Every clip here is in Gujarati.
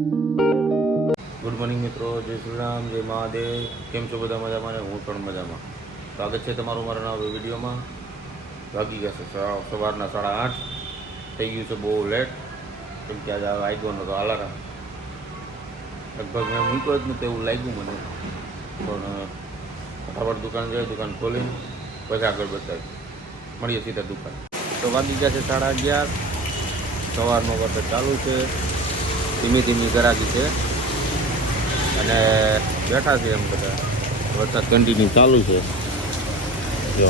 ગુડ મોર્નિંગ મિત્રો, જય શ્રી રામ, જય મહાદેવ. કેમ છો બધા? મજામાં ને? હું પણ મજામાં. સ્વાગત છે તમારું મારા નવા વિડીયોમાં. વાગી ગયા છે સવારના 8:30. થઈ ગયું છે બહુ લેટ, કેમ કે આજે આવ્યો નતો અલાર્મ. લગભગ મેં મૂક્યો જ નહોતું એવું લાગ્યું મને, પણ ફટાફટ દુકાન જાય, દુકાન ખોલીને પછી આગળ બતાવી મળીએ સીધા દુકાન. તો વાગી ગયા છે 11:30. સવારનો વરસાદ ચાલુ છે, ધીમી ધીમી ગરાગી છે અને બેઠા છે એમ બધા. વરસાદ કન્ટિન્યુ ચાલુ છે, જો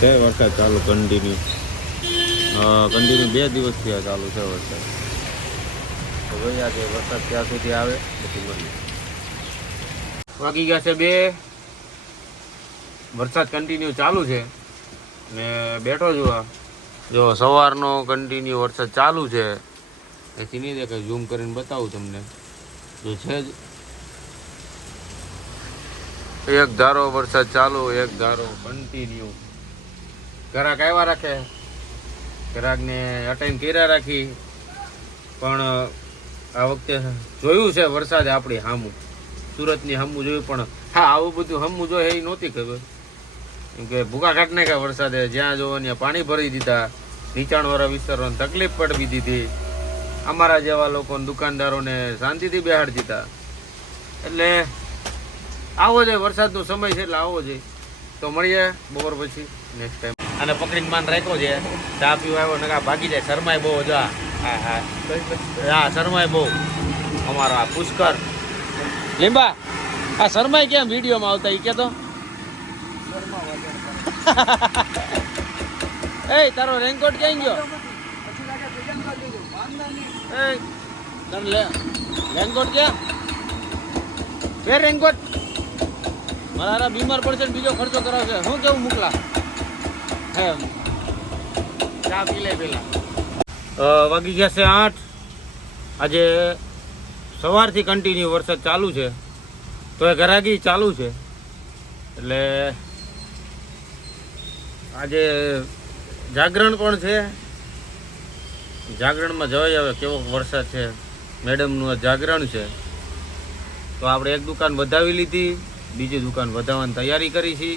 છે વરસાદ ચાલુ કન્ટિન્યુ 2 દિવસથી ચાલુ છે વરસાદ. તો જોઈએ આજે વરસાદ ક્યાં સુધી આવે પછી મળીએ. વાગી ગયા છે 2. વરસાદ કન્ટિન્યુ ચાલુ છે ને બેઠો છું. જો સવારનો કન્ટિન્યુ વરસાદ ચાલુ છે, એથી નહીં દેખાય, ઝૂમ કરીને બતાવું તમને. જો છે જ એક ધારો વરસાદ ચાલુ, એક ધારો કન્ટિન્યુ. ગ્રાહક આવ્યા રાખે, ગ્રાહકને અટેન્ડ કર્યા રાખી, પણ આ વખતે જોયું છે વરસાદે આપણી હામું, સુરતની હામું જોયું, પણ હા આવું બધું હામું જોઈએ એ નહોતી ખબર. કેમ કે ભૂકા કાઢ નાખ્યા વરસાદે. જ્યાં જોવો ત્યાં પાણી ભરી દીધા, નીચાણવાળા વિસ્તારોને તકલીફ પડવી દીધી, અમારા જેવા લોકોને દુકાનદારોને શાંતિથી બેહાડી દીધા. એટલે આવો છે વરસાદનો સમય છે, એટલે આવો છે. તો મળીએ બપોર પછી નેક્સ્ટ ટાઈમ. અને પકડીને માન રાખ્યો છે, ચા પીવા આવ્યો નકા ભાગી જાય. શરમાય બહુ જા. હા શરમાય બહુ અમારો આ પુષ્કર લીંબા. આ શરમાય કેમ વિડીયોમાં આવતા એ કહેતો? એ તારો રેનકોટ ક્યાં ગયો? રેનકોટ ક્યાં? બે રેનકોટ મારા બીમાર પડશે ને બીજો ખર્ચો કરાવશે. શું કેવું મોકલા? હે ચા પી લે પેલા. વાગી ગયા છે 8. આજે સવારથી કન્ટિન્યુ વરસાદ ચાલુ છે, તો એ ગરાગી ચાલુ છે. એટલે આજે જાગરણ પણ છે. જાગરણમાં જવાય આવે કેવો વરસાદ છે. મેડમનું જાગરણ છે, તો આપણે એક દુકાન વધાવી લીધી, બીજી દુકાન વધાવવાની તૈયારી કરી છે.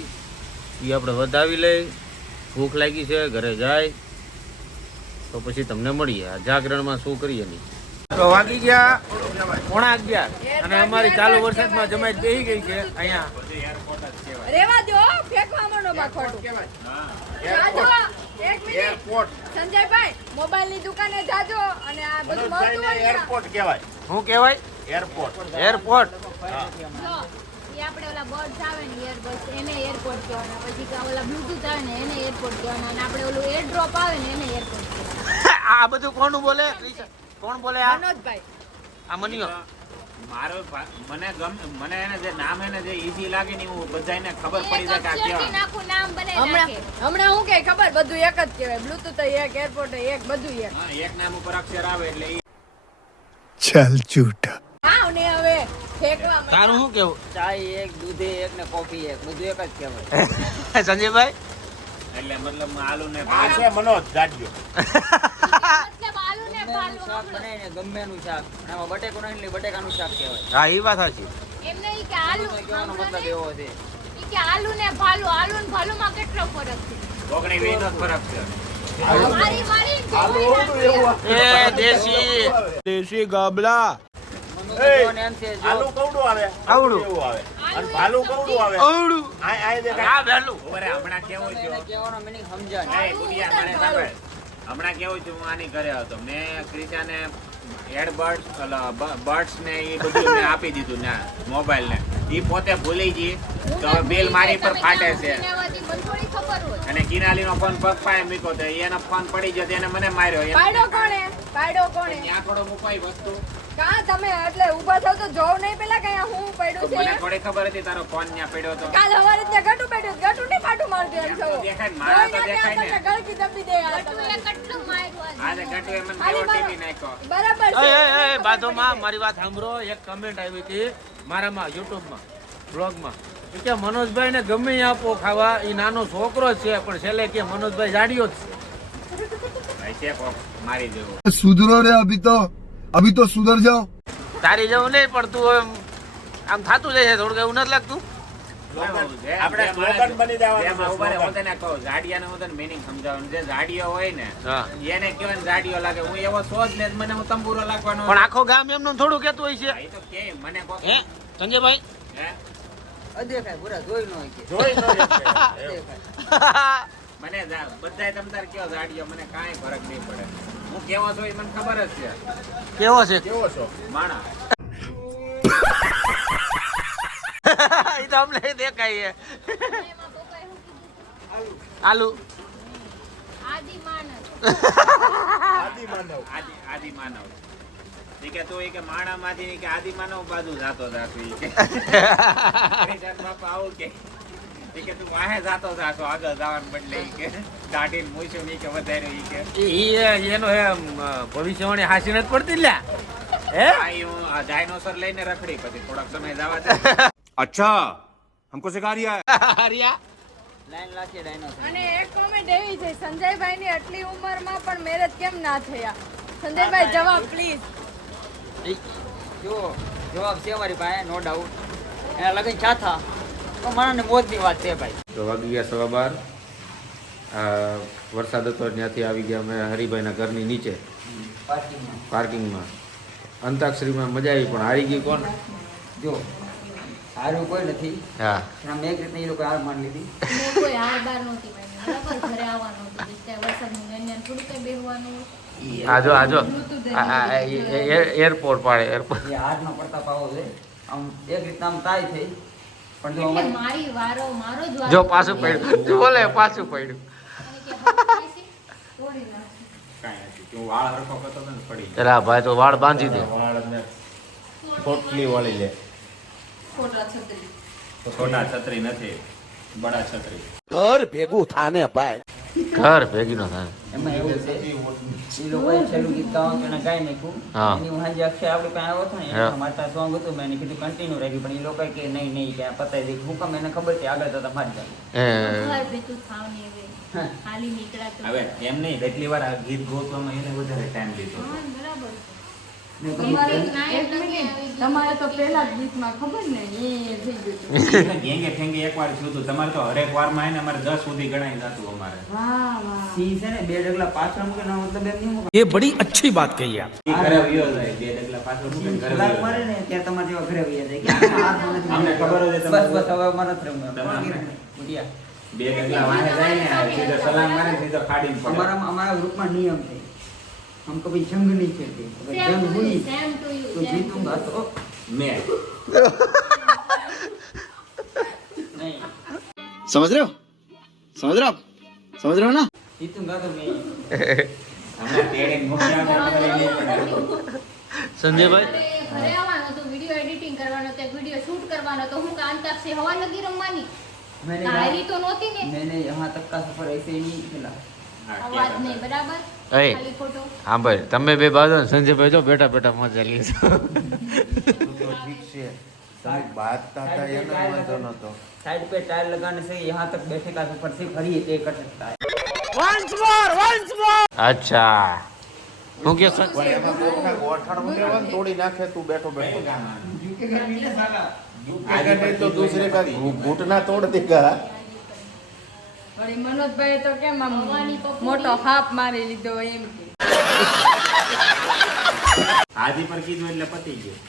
એ આપણે વધાવી લઈ. ભૂખ લાગી છે, ઘરે જાય તો પછી તમને મળીએ આ જાગરણમાં શું કરીએ નહીં. તો વાગી ગયા 11:30 અને અમારી ચાલુ વરસાદમાં જમાઈ બેસી ગઈ છે અહીંયા. રેવા દો, ફેંકવા માંડો બાખોટું. જાજો, એક મિનિટ. એરપોર્ટ સંજયભાઈ, મોબાઈલની દુકાને જાજો અને આ બધું મળતું હોય ને. એરપોર્ટ કહેવાય. શું કહેવાય? એરપોર્ટ. એરપોર્ટ. જો, ઈ આપણે ઓલા બર્ડ્સ આવે ને એરબસ, એને એરપોર્ટ કહેવાના. પછી કે ઓલા બ્લૂટૂથ આવે ને એને એરપોર્ટ કહેવાના. અને આપણે ઓલું એર ડ્રોપ આવે ને એને એરપોર્ટ કહેવાના. આ બધું કોણ બોલે? કોણ બોલે આ? મનોજભાઈ. આ મનીયો. મને એને જે નામ એને જે ઈઝી લાગે ને હું બધાને ખબર પડી જાય કે આ અક્ષરથી કેવા. નાખું નામ બનાવી નાખે. હમણાં હું કે ખબર, બધું એક જ કહેવાય. બ્લૂટૂથ એક, એરપોર્ટ એક, બધું એક. હા, એક નામ ઉપર અક્ષર આવે એટલે ઈ चल झूठा હા ને હવે ફેંકવા માંડો. તારું શું કેવું? ચાય એક, દૂધે એક ને કોફી એક, બધું એક જ કહેવાય. સંજયભાઈ એટલે મતલબ આલુ ને આ છે મનોજ જાડ્યો. મતલબ આલુ ને ગમેનું ફાલુ શાક આપણું. બનાવીને ગમેનું શાક, અને આમાં બટેકું નાખીને બટેકાનું શાક કહેવાય. હા એ વાત સાચી. એમ નહીં કે આલુ તો કહેવાનો મતલબ એવો છે. ઈ કે આલુ ને ભાલુ, આલુ ને ભાલુ માં કેટલો ફરક છે? 19-20 નો ફરક છે. મારી જોઈ એ દેશી देसी गाबला મનુષ્યોને એમ છે જો આલુ કવડું આવે, આવડું. એવું આવે. અને ભાલુ કવડું આવે. ઓવડું. આ દેખાય. આ વહેલું. ઓરે હમણાં કેવું એને થયું? કહેવાનો meaning સમજાય. નહીં, બુડિયા મને સાંભળ. હમણાં કેવું થયું, હું આની ઘરે હતો, મેં ક્રિશાને બર્ડ્સ ને એ બધું મેં આપી દીધું ને મોબાઈલ ને. ઈ પોતે ભૂલી ગઈ તો હવે બિલ મારી પર ફાટે છે. મને થોડી ખબર હોય. અને કિનાલીનો ફોન પપ્પાએ મૂક્યો તો એનો ફોન પડી ગયો તો એને મને માર્યો. પાડો કોણે? પાડો કોણે? ત્યાં થોડો મુકાઈ વસ્તુ. કાં તમે એટલે ઊભા થાવ તો જોવ નહીં પેલા કે અહીંયા હું તો પડ્યું મને છે? થોડી ખબર હતી તારો ફોન ત્યાં પડ્યો તો. કાલ હવારે ત્યાં ગટુ પડ્યું, ગટુ ને પાટું મારતું એમ છો. દેખાય ને, મારા તો દેખાય ને. ગળકી દબી દે આ ગટુ એ કેટલું માર્યું આજે ગટુએ મને કેવો ટીપી નાખ્યો. બરાબર એ છે. એ બાજુમાં મારી વાત સાંભળો. એક કમેન્ટ આવી હતી મારામાં યુટ્યુબમાં બ્લોગમાં કે મનોજભાઈ ને ગમે ઈ આપો ખાવા, એ નાનો છોકરો જ છે પણ છેલ્લે કે મનોજભાઈ જાડિયો જ છે. ભાઈ છે કોક મારી દેવો. सुधरो रे अभी तो सुधर जाओ તારી જેવું નહીં પણ તું આમ થાતું જાય છે થોડુંક એવું નથી લાગતું આપણે સ્લોગન બની જવાનું. હું તને કહું ઝાડિયાને હું તને meaning સમજાવવાનું. જે ઝાડિયો હોય ને હા એને કહેવાય ને ઝાડિયો લાગે. હું એવો સોચ ને મને હું તંબુરો લાગવાનો. પણ આખો ગામ એમનું થોડું કહેતું હોય છે હા, એ તો કે મને કોક હે સંજયભાઈ હે અદેખાય પૂરા જોઈ નો કે જોઈ ન શકે. અદેખાય મને બધાય તમ તાર કયો ઝાડિયો મને કાંઈ ફરક નહીં પડે. હું કેવો છું એ મને ખબર જ છે. કેવો છે કેવો છો માણા? એ તો અમને દેખાય છે એમાં પપ્પાએ શું કીધું? આલુ આદિ માનવ. આદિ માનવ. ઈ કે તું ઈ કે માણામાંથી ઈ કે આદિ માનવ બાજુ જાતો જાતો ઈ કે. હરિચંદ બાપા આવું કે ઈ કે તું વાહે જાતો જાતો આગળ જવાનું બદલે ઈ કે દાઢીને મૂછું ઈ કે વધારે ઈ કે એનો હે ભવિષ્યવાણી હાસી નથી પડતી લ્યા હે આ ઈ હું આ ડાયનોસર લઈને રખડી પછી થોડાક સમય જવા દે. अच्छा हमको सिखा रिया है હરિયા લાઈન લાખી ડાયનોસર અને એક કોમેન્ટ એવી છે સંજયભાઈ ની આટલી ઉંમરમાં પણ મેરેજ કેમ ના થયા? સંજયભાઈ જવાબ પ્લીઝ. જો જવાબ છે મારી પાસે નો ડાઉટ. એના લગન ચાથા તો માણસને મોજની વાત છે ભાઈ. તો વાગી ગયા 12:15 વરસાદ હતો ત્યાંથી આવી ગયા અમે હરિભાઈના ઘરની નીચે પાર્કિંગમાં પાર્કિંગમાં અંતાક્ષરીમાં મજા આવી પણ હારી ગઈ કોણ જો હારું કોઈ નથી. હા પણ આમ એક રીતે એ લોકો હાર માની લીધી. મેં કોઈ હાર બાર નહોતી પાડી. બરાબર ઘરે આવવાનું હતું. ત્યાં વરસાદનું જ્ઞાન થોડું કઈ બેહવાનું. આજો એરપોર્ટ પાડે એરપોર્ટ એ હાથમાં પડતા પાવો છે. આમ એક રીતના આમ તાય થઈ પણ જો એટલે અમારી મારી વારો મારો જ વારો. જો પાછું પડ્યું જો બોલે પાછું પડ્યું અને કે હક થાય છે, તોડી નાખે. કાંઈ નથી. તું વાળ હરખો કરતો હતો ને પડી ગયો. એલા ભાઈ તો વાળ બાંધી દે વાળને પોટલી વાળી લે. છોટા છત્રી નથી બડા છત્રી. घर भेगू थाने पाए ઘર ભેગી નો થાય એમાં એવું છે એ લોકોએ છેલ્લું ગીત ગાવાનું તો એને ગાઈ નાખ્યું. હા. એની હું સાંજે અક્ષય આપણી પાસે આવ્યો હતો ને હા. એમાં માતા સોંગ હતું મેં એને કીધું કન્ટિન્યુ રાખ્યું પણ એ લોકોએ કે નહીં કે આ પતાવી દે. હું કેમ એને ખબર છે આગળ જતા મારી જાય. ઘર ભેગું થાવ ને હવે. ખાલી નીકળ્યા તો. હવે એમ નહીં એટલી વાર આ ગીત ગોતવામાં એને વધારે ટાઈમ લીધો. હા, બરાબર છે. ને તમારે એક એક મિનિટ તમારે તો પહેલા જ ગીતમાં ખબર ને એ થઈ ગયું હતું. ગેંગે ફેંગે એકવાર થયું હતું. તમારે તો હરેક વારમાં એને અમારે 10 સુધી ગણાઈ જતું અમારે. વાહ વાહ. સિંહ છે ને 2 ડગલા પાછળ મૂકે એનો મતલબ એમ નહીં મૂકે. ये बड़ी अच्छी बात कही आप ઈ ઘરે વયો જાય 2 ડગલા પાછળ મૂકે ને ઘરે કલાક વયો મારે જાય. ને ત્યાં તમારે જેવા ઘરે વયા જાય કે આના હાથમાં નથી. અમને ખબર હોય છે બસ તમે- બસ હવે અમારે નથી રમવું. તમે- ભૂરિયા. 2 ડગલા વાહે જાય ને સીધો સલામ મારે ને સીધો ખાડીને પડે. અમારા ગ્રુપમાં નિયમ છે हम कभी जंग नहीं खेलते अगर Same जंग to हुई you, same to you, तो same to जीतूंगा तो મેં नहीं समझ रहे हो समझ रहे हो आप समझ रहे हो ना जीतूंगा तो मैं હમણાં તેડીને મૂકી આવશે ખબર ય નહીં પડે. સંજયભાઈ અને ઘરે આવવાનું હતું, વિડિયો એડિટિંગ કરવાનો હતો, એક વિડિયો શૂટ કરવાનો હતો. હું કે અંતાક્ષરી હવા લગી રમવાની. मैंने તારી તો નહોતી ને. मैंने यहाँ तक का सफर ऐसे ही नहीं खेला હા, અવાજ કહેતા નહીં, બરાબર? એ. ખાલી ફોટો. હા ભાઈ તમે બે બાજુ ને સંજયભાઈ જો બેઠા બેઠા મજા લે છે साइड पे टायर लगाने से यहाँ तक बैठे का सफर सिर्फ हरी तय कर सकता है અચ્છા હું કે तोड़ी नाखे तू बैठो बैठो આજે પણ तो दूसरे का घुटना तोड़ देगा વળી મનોજભાઈ તો કેમ આમ હવાની પપ્પુડી. મોટો હાફ મારી લીધો એમ કે હાજી પર કીધું એટલે પતી ગયું.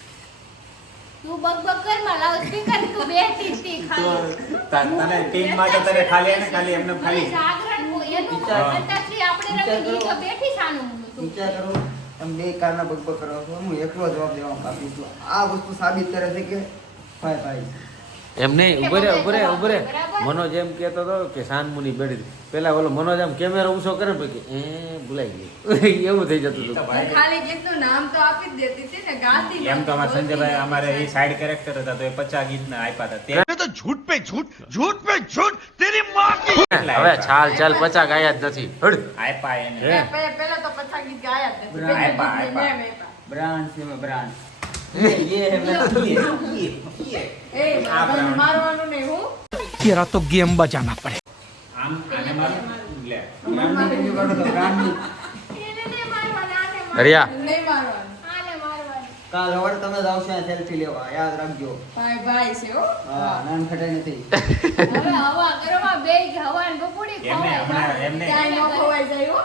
તું બકબક કર માં લાઉડ સ્પીકર તું બેઠી જ તી ખાલી. તને ટીમમાં તો તને ખાલી એને ખાલી એમને ખાલી જાગરણ એનું વિચાર. અંતાક્ષરી આપણે રમી ઈ તો બેઠી સાનું તું. વિચાર કરો તમે બે કારના બગબગ કરો છો હું એકલો જવાબ દેવા કાપી છું આ વસ્તુ સાબિત કરે છે કે ભાઈ ભાઈ એમ નહીં ઉભરે બરાબર. મનોજ એમ કહેતો હતો કે શાનમુની બેડી પેલા ઓલો મનોજ આમ કેમેરો ઊંચો કરે ને પછી એ ભૂલાઈ ગયું એવું થઈ જતું હતું ખાલી ગીતનું નામ તો આપી જ દેતી હતી ને ગાતી એમ તો અમારા સંજયભાઈ અમારે એ સાઈડ કેરેક્ટર હતા તો એ 50 ગીતના આપ્યા હતા તે तो झूठ पे झूठ तेरी माँ की હવે ચાલ 50 ગાયા જ નથી હડ આપ્યા એને પહેલા તો પછા ગીત ગાયા જ નથી. આપ્યા, પહેલા ગીત આપ્યા. મેં આપ્યા. ब्रांड से मैं ब्रांड ये है मैं એ બાબાને મારવાનું નહીં હું तेरा तो गेम बजाना पड़े આમ આને મારું લે ब्रांड की रिव्यू करो तो ब्रांड की એને નહીં મારવાના, આને મારવાના. હરિયા નહીં મારવાનું આને મારવાના. કાલ સવારે તમે જ આવશો સેલ્ફી લેવા, યાદ રાખજો. ભાઈ ભાઈ છે હો. હા, નામ ખટાઈ નથી. હવે હવા કરવામાં બે કે હવા ને બપોડી એમને ક્યાંય ન ખવાઈ જાય હો.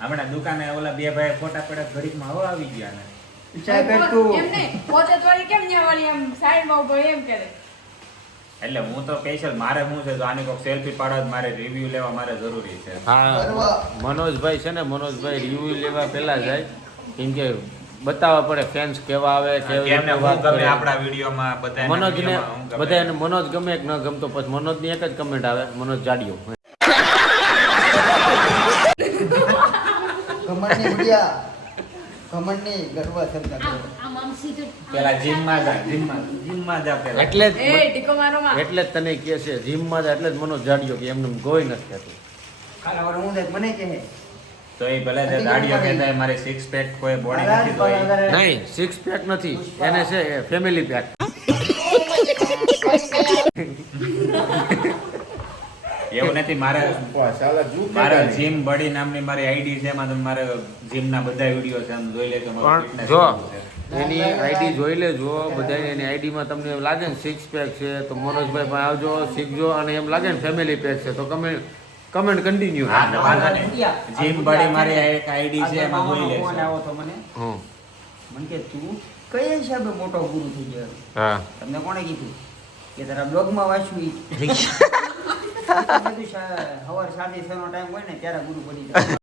હમણાં દુકાને ઓલા બે ભાઈ ફોટા પડ્યા ઘડીકમાં હવા આવી ગયા ને. સાહેબ તું એમ નહીં, પોતે થોડી કેમ ન્યા વાળી આમ સાઈડમાં ઉભો એમ કરે. એટલે હું તો સ્પેશિયલ મારે શું છે તો આની કોઈક સેલ્ફી પાડવા જ મારે રિવ્યુ લેવા મારે જરૂરી છે. હા મનોજભાઈ છે ને, મનોજભાઈ રિવ્યુ લેવા પહેલા જાય, કેમ કે બતાવવા પડે ફેન્સ કેવા આવે કેમને હું ગમે આપણા વિડીયોમાં બધાને મનોજને વિડીયોમાં હું ગમે. બધાને મનોજ ગમે કે ન ગમતો, પછી મનોજની એક જ કમેન્ટ આવે, મનોજ જાડિયો. ઘમંડની બુડિયા, ઘમંડની ગર્વ શબ્દ કરો. આમ આમ સીધું પેલા જીમમાં જા પેલા. એટલે જ એ ટીકો મારો માં. એટલે જ તને કહે છે જીમમાં જાય એટલે જ મનોજ જાડિયો, કે એમને કોઈ નથી કહેતું. કાલ સવારે હું જાય મને કહે તો એ ભલે જે દાડિયો કહેતા હોય, મારે સિક્સ પેક કોઈ બોડી નથી તો એ નહીં, સિક્સ પેક નથી, એને છે ફેમિલી પેક. એવું નથી. મારે જીમ બડી નામની મારી આઈડી છે, એમાં તમે મારે જીમના બધા વિડીયો છે, એમ જોઈ લેજો. મારું પણ fitness જો કેવું છે. એની આઈડી જોઈ લેજો બધા, એની આઈડીમાં તમને એમ લાગે ને સિક્સ પેક છે તો મનોજભાઈ પાસે આવજો, શીખજો, અને એમ લાગે ને ફેમિલી પેક છે તો કમેન્ટ કન્ટિન્યુ. હા, તો વાંધો નહીં. જીમ બડી મારી એક આઈડી છે, એમાં જોઈ ફોન લેજો. આવ્યો તો મને કે તું કઈ હિસાબે મોટો ગુરુ થઈ ગયો? હા તમને કોણે કીધું કે તારા બ્લોગમાં વાંચ્યું ઈ? બધું સવાર 7:30 નો ટાઈમ હોય ને ત્યારે ગુરુ બની જાય.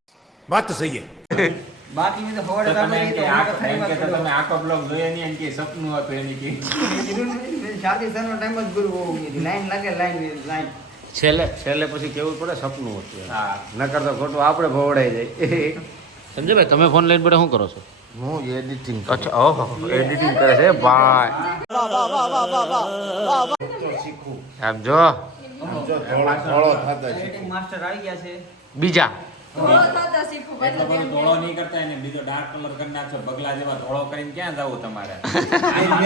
વાત તો સહી હે. બાકી મેં તો તો સવારે તમે એમ કે તો તમે આખો બ્લોગ જોયો નહીં, એમ કે સપનું હતું એની કે 7:30 નો ટાઈમ જ ગુરુ હોવું કીધું. લાઈન લાગે લાઈન છેલ્લે પછી કેવું પડે સપનું હતું, હા. નકર તો ખોટું આપણે ભવડાઈ જાય. સંજયભાઈ તમે ફોન લઈને બેઠા શું કરો છો? હું એડિટિંગ અચ્છા, ઓહો એડિટિંગ કરે છે ભાઈ. આમ જો જો થોડો થતા છે. એડિટિંગ માસ્ટર આવી ગયા છે. બીજા હો તો શીખું એટલો બધો બધું ધોળો નહીં કરતા એને બીજો ડાર્ક કલર કરી નાખશો, બગલા જેવા ધોળો કરીને ક્યાં જવું તમારે?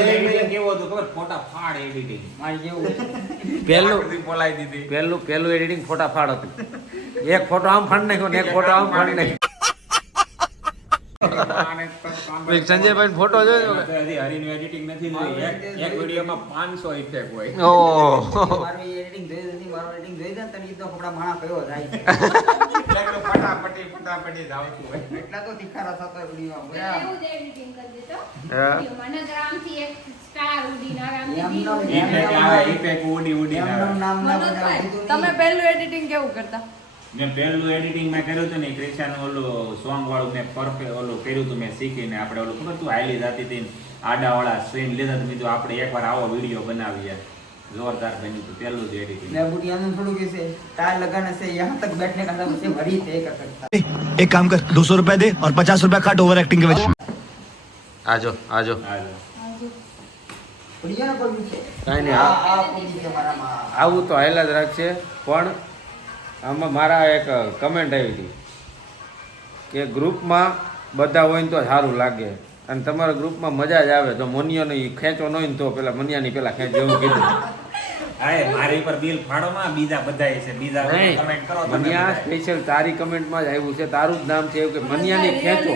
એડિટિંગ કેવું હતું ખબર? ફોટા ફાડ એડિટિંગ. મારી જેવું પહેલું બોલાવી દીધી. પહેલું એડિટિંગ ફોટા ફાડ હતું. એક ફોટો આમ ફાડ નાખ્યો ને એક ફોટો આમ ફાડ નાખ્યો. સંજયભાઈ ફોટો જોયો કે? હજી હરીનું એડિટિંગ નથી જોયું. એક વિડીયોમાં 500 ઇફેક્ટ હોય. ઓહ મારું એડિટિંગ જોઈ નથી. મારું એડિટિંગ જોઈ દે ને તને ઈ તો કપડા માણા કયો જાય છે. એટલે તો ફટાફટી જ આવતું હોય. એટલા તો તીખારા થતો હોય વિડીયોમાં. એટલે એવું જ એડિટિંગ કરી દેતો હા. મને ગ્રામથી એક સ્ટાર ઉડીને આવે, આમથી એમ દીવ ના ઉડીને ઇફેક્ટ આવે, ઇફેક્ટ ઉડી ઉડીને આવે. એમનું નામ ના મનોજભાઈ, બનાવતું તમે પહેલું એડિટિંગ કેવું કરતા? મેં પહેલું એડિટિંગ મેં કર્યું હતું ને ક્રિશાનું ઓલું સોંગ વાળું મેં પરફેક્ટ ઓલું કર્યું હતું મેં શીખીને. આપણે ઓલું ખબર તું હાલી જતી હતી ને આડાવાળા સીન લીધા તો કીધું આપણે એકવાર આવો વિડીયો બનાવીએ. જોરદાર બન્યું હતું પહેલું જ એડિટિંગ. मैं बुढ़िया ने थोड़ा कैसे टायर लगाने से यहाँ तक बैठने का था मुझे भरी थे कर सकता एक काम कर 200 रुपए दे और 50 रुपए काट ओवर एक्टिंग के वजह આજો આજો बुढ़िया ना कोई पीछे કાંઈ નહીં, आ पुलिस के मारा माँ આવું તો હાયલા જ રાખશે. પણ આમાં મારા એક કમેન્ટ આવી હતી કે ગ્રુપમાં બધા હોય ને તો સારું લાગે, અને તમારા ગ્રુપમાં મજા જ આવે. જો મનિયાનો ઈ ખેંચો ન હોય ને તો પેલા મનિયાની પેલા ખેંચ એવું કીધું. હા મારી પર બિલ ફાડોમાં બીજા બધાય છે, બીજા નહીં, કમેન્ટ કરો તમે મનિયા બધાય. સ્પેશિયલ તારી કમેન્ટમાં જ આવ્યું છે, તારું જ નામ છે એવું કે મનિયાની ખેંચો.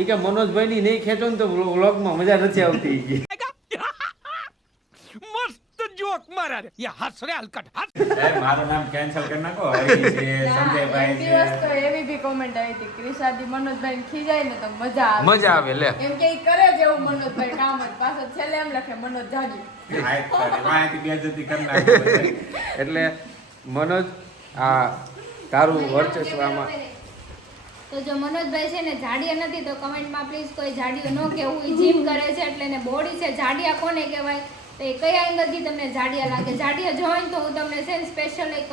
ઈ કે મનોજભાઈની નહીં ખેંચો ને તો વ્લોગમાં મજા નથી આવતી. ઈ કે સાહેબ, મારું નામ કેન્સલ કરી નાખો. હરી છે, સંજયભાઈ એક દિવસ તો છે. એવી બી કોમેન્ટ આવી હતી ક્રિશાદી મનોજભાઈ ખીજાય ને તો મજા આવે. મજા આવે લે. એમ કે ઈ કરે જેવું મનોજભાઈ કામ જ, પાછો છેલ્લે એમ લખે મનોજ જાજી. હાય તારી વાંયથી બેઇજ્જતી કરી નાખો બધાય. એટલે મનોજ આ તારું વર્ચસ્વ આમાં તો જો મનોજભાઈ છે ને જાડિયા નથી તો કમેન્ટમાં પ્લીઝ કોઈ જાડિયો ન કહેવું. ઈ જીમ કરે છે એટલે એને બોડી છે. જાડિયા કોને કહેવાય તો એ કયા એંગલથી તમને જાડિયા લાગે? જાડિયા જોઈને તો હું તમને છે ને સ્પેશિયલ એક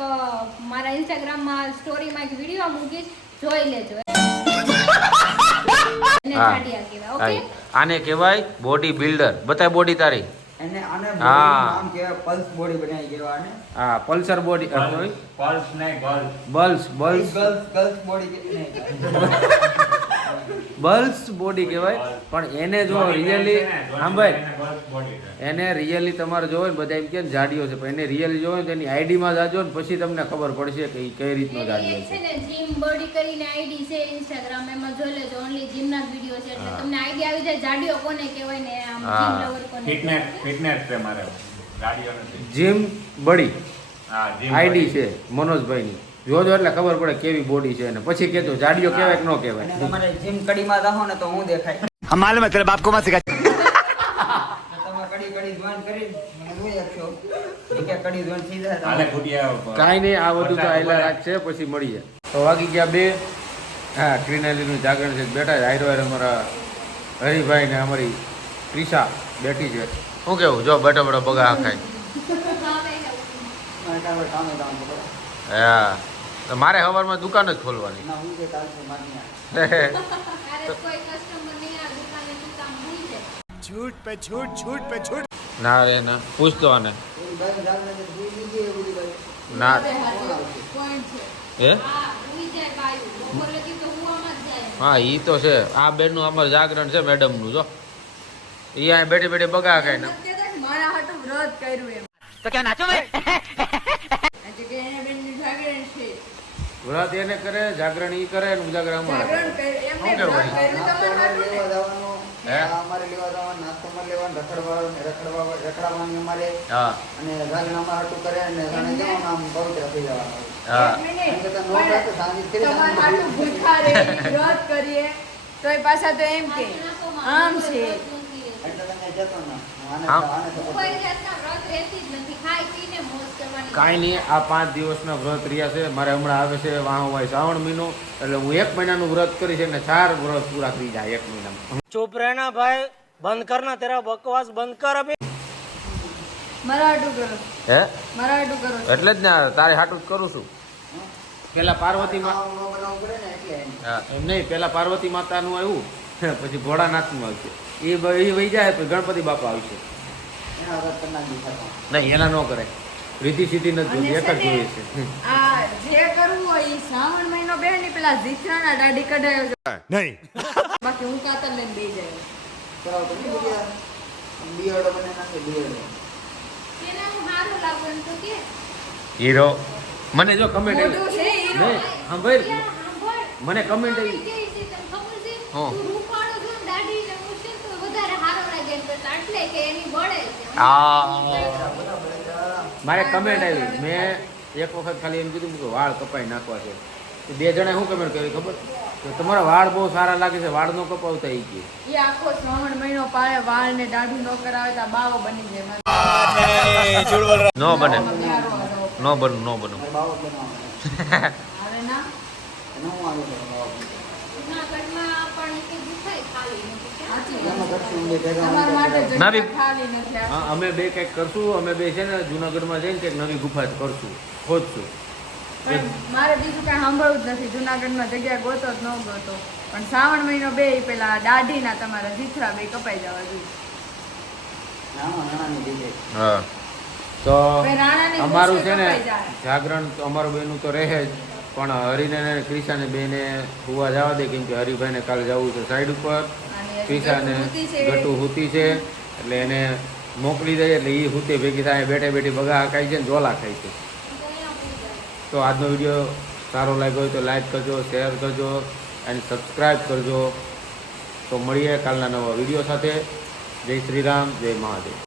મારા ઇન્સ્ટાગ્રામમાં સ્ટોરીમાં એક વિડીયો મૂકીશ, જોઈ લેજો. એને હા. જાડિયા કહેવાય. ઓકે, આને કહેવાય બોડી બિલ્ડર. બતાય બોડી તારી. એને આને હા. નામ કહેવાય પલ્સ બોડી બનાવી કહેવાય આને હા પલ્સર બોડી. પલ્સ નહીં, ગર્લ્સ. બલ્સ બલ્સ ગર્લ્સ બોડી કે નહીં બલ્સ બોડી કહેવાય. પણ એને જો રિયલી સાંભળ, એને રિયલી તમારે જોવે ને બધા એમ કે જાડીઓ છે, પણ એને રિયલી જોવે ને એની આઈડીમાં જાજો ને પછી તમને ખબર પડશે કે એ કઈ રીતનો જાડીઓ એક છે છે. ને જીમ બોડી કરીને આઈડી છે ઇન્સ્ટાગ્રામ, એમાં જોઈ લેજો, ઓનલી જીમના જ વિડિયો છે, એટલે તમને આઈડિયા આવી જાય જાડીઓ કોને કહેવાય ને આમ હા. જીમ લવર કોને ફિટનેસ કહેવાય. ફિટનેસ છે મારે ગાડીઓ નથી. જીમ બડી હા જીમ આઈડી છે મનોજભાઈની, જોજો એટલે ખબર પડે કેવી બોડી છે. અને પછી કહેજો જાડીઓ કહેવાય કે ન અને કહેવાય. તમારે જીમ કડીમાં જાઓ ને તો હું દેખાય. हम मालूम है तेरे बाप को मत सिखा. તમે કડી કડી જોઈન કરી મને જોઈ આપશો કે કડી જોઈન થઈ જાય તો હાલે ગુડિયા કાંઈ નહીં, આ બધું તો આયલા રાખશે, પછી મળીએ. તો વાગી ગયા 2. હા, ક્રિનાલીનું જાગરણ છે, બેઠા છે. હાયરો હાયરો અમારા હરિભાઈ ને અમારી ક્રિશા બેઠી છે. શું કેવું? જો બેઠો બેઠો બગા ખાય. કામે કામ કરો. હા, તો મારે સવારમાં દુકાન જ ખોલવાની. ના હું જે કાલથી માની આ. અરે કોઈ કસ્ટમર નહીં આ દુકાને તું કામ ભૂલી જાય. झूठ पे झूठ झूठ पे झूठ. ના રે ના, પૂછતો આને. એની બાઈ જાગને જે ભૂલી લીધી એ બધી બાઈ. ના પોઈન્ટ છે. હે હા, ભૂલી જાય બાયું. બપોર લગી તો હુવામાં જ જાય. હા, ઈ તો છે. આ બેનનું અમારું જાગરણ છે, મેડમનું. જો ઈ અહીંયા બેઠી બેઠી બગા ખાય ને. અત્યારે તો મારા હાટું વ્રત કર્યું એમ तो क्या नाचो मैं? આજે કે એને બેનનું જાગરણ છે વ્રત એને કરે, જાગરણ ઈ કરે ને ઉજાગરણ અમારે કરે. જાગરણ કર્યું એમને શું કહેવું વ્રત કર્યું નાસ્તો તમારા અમારે હાટું લેવા જવાનું, હે? આ અમારે લેવા જવાનું, નાસ્તો અમારે લેવાનું, રખડવાની અમારે, હા અને જાગરણ અમારે હાટું કરે અને જાણે કેવું આમ પવિત્ર થઈ જવાનું. હા એક મિનિટ. એમ કરતાં નો રાખે, શાંતિથી કરી તમારા શાંતિથી હાટું ભૂખા રહી વ્રત કરીએ તોય પાછા તો એમ કે આમ છે એટલે તમે જતો ના. આને આમ. આને તો કોઈ જાતના વ્રત રહેતી જ નથી. ખાઈ પીને મોજ કરવાની. કાંઈ નહીં, આ 5 દિવસના વ્રત રહ્યા છે. મારે હમણાં આવે છે વાહવાય શ્રાવણ મહિનો, એટલે હું 1 મહિનાનું વ્રત કરીશ અને 4 વ્રત પૂરા કરી જાય 1 મહિનામાં. चुप रहना भाई, बंद करना, तेरा बकवास बंद कर अभी. મારા હાટું કરો હે મારા હાટું કરો એટલે જ ને તારે હાટું જ કરું છું. પેલા પાર્વતી માં, ખાવાનું ન બનાવવું પડે ને એટલે એમ. હા એમ નહીં, પેલા પાર્વતી માતાનું આવ્યું, પછી ભોળાનાથનું આવશે. એ વહી જાય પછી ગણપતિ બાપા આવશે. એના વગર કરી નાખી શકો. નહીં, એના ન કરાય. રીતિ સીધી નથી જોઈ, એક જ જોઈએ છે. આ જે કરવું હોય ઈ શ્રાવણ મહિનો બે ની પેલા જીથરાના દાઢી કઢાયો છે. नहीं. બાકી હું કાતર લઈને બેસી જાય કરાવો તો નહીં બધા બિયર્ડો બને નાખે બિયર્ડો. તેને હું હારું લાગુ એમ તો કે. હીરો મને જો કમેન્ટ મોઢું આવી છે હીરો. નહીં સાંભળ, યાર, સાંભળ. મને કમેન્ટ આવી. કે છે તને ખબર છે? હા. તું રૂપાળો છો ને દાઢી ને મૂછ છે ને તો વધારે હારો લાગે એમ કરતા. એટલે કે એની બળે છે. મારે કમેન્ટ આવી. મેં એક વખત ખાલી એમ કીધું કે વાળ કપાઈ નાખવા છે. તો 2 જણાએ શું કમેન્ટ કરી ખબર? કે તમારા વાળ બહુ સારા લાગે છે, વાળ નો કપાવતા ઈ કે. ઈ આખો શ્રાવણ મહિનો પાળે વાળ ને દાઢી ન કરાવે તો આ બાવો બની જાય નો બને, હારો હારો. નો બનું, નો બનું. મારે બાવક બનાવવાનો. હવે ના એને હું આવ્યો હતો બાવક. જૂનાગઢમાં પણ ઈ કે દુખાય ખાલી નથી. સાચી એમાં વાત. કરશું ઊંડે ભેગા તમારા માટે ઊંડે ના બી- જગ્યા ખાલી નથી આ. હા, અમે બે કંઈક કરશું. અમે બે છે ને જુનાગઢમાં જઈને કંઈક નવી ગુફા કરશું, ખોદશું. પણ મારે બીજું કઈ સાંભળવું જ નથી. જુનાગઢમાં જગ્યા ગોતો જ ન ગોતો, પણ શ્રાવણ મહિનો બે પેલા દાઢીના તમારા જીથરા બે કપાઈ જવા જોઈએ. નાણાની લીધે. હા, તો ભાઈ રાણાની અમારું મૂછે છે ને કપાઈ જાય. જાગરણ તો અમારું બેનું તો રહે જ, પણ હરિને ને ક્રિશાને બેને હુવા જવા દે, કેમ કે હરિભાઈને કાલે જવું છે સાઈડ ઉપર. અને ક્રિશાને ગટુ છે. ગટુ હુતી છે, એટલે એને મોકલી દઈએ એટલે એ હુતે ભેગી થાય, બેઠે બેઠી બગા ખાય છે ને ઝોલા ખાય છે. તો આજનો વિડીયો સારો લાગ્યો હોય તો લાઈક કરજો, શેર કરજો અને સબસ્ક્રાઈબ કરજો. તો મળીએ કાલના નવા વિડીયો સાથે. જય શ્રી રામ, જય મહાદેવ.